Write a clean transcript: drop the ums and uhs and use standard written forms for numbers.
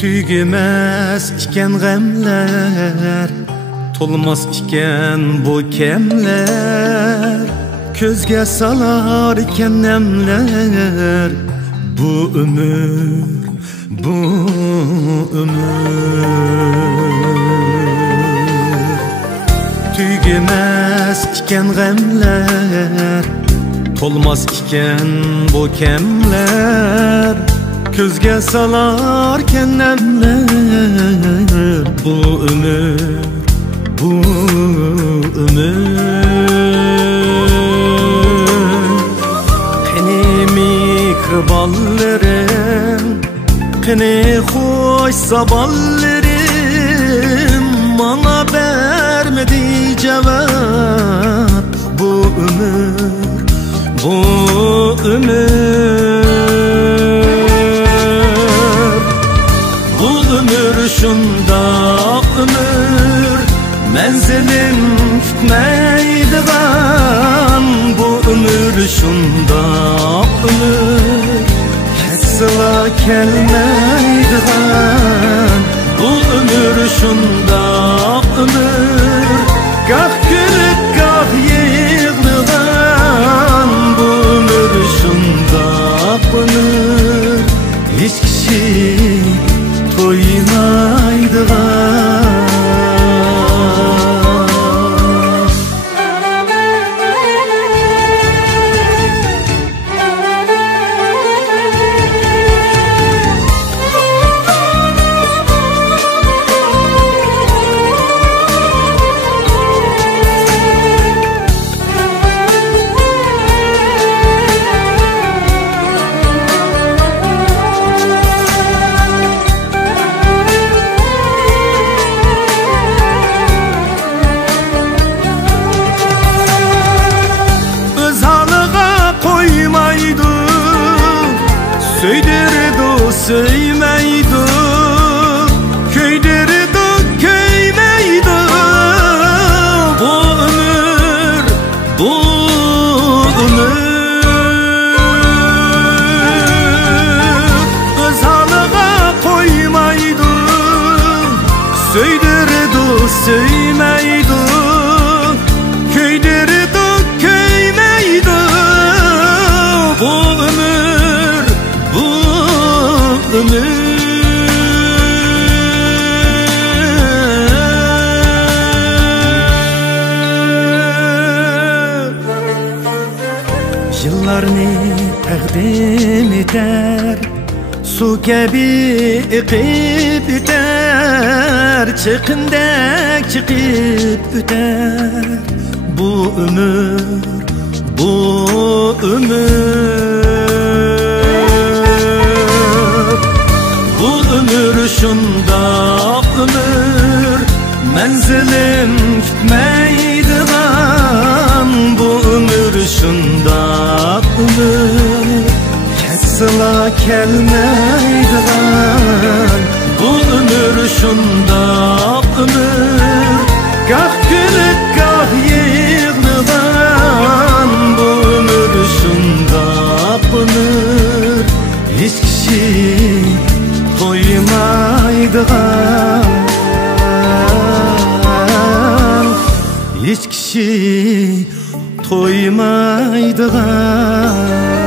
Tügümez iken gemler, tolmaz iken bu kemler, közge salar iken nemler. Bu ömür, bu ömür. Tügümez iken gemler, tolmaz iken bu kemler, közge salarken nemler. Bu ömür, bu ömür. Qani mikroballarım, qani hoş zaballarım, bana vermedi cevap. Bu ömür, bu ömür. Şunda ömür, menzilim kütmeydigan. Bu ömür şunda ömür, hetsila kelmeydigan. Bu ömür şunda ömür, gah gülüp gah yığlıgan. Bu ömür şunda ömür, hiç kişi toymaydıgan. Söyderdi, söymeydi, köyderdi, köymeydi. Bu ömür, bu ömür. Öz halıga koymaydı, söyderdi, söymeydi, köyderdi, köymeydi. Bu ömür, ömür. Yıllarını takdim eder, su gibi akıp öter, çıkındak çıkıp öter. Bu ömür, bu ömür. Şunda ömür, menzilim kütmeydigan. Bu ömür şunda ömür, hetsila kelmeydigan. Bu ömür şunda ömür, gah gülüp gah yığlıgan. Bu ömür şunda ömür, hiç kişi toymaydigan. Hiç kişi toymaydigan.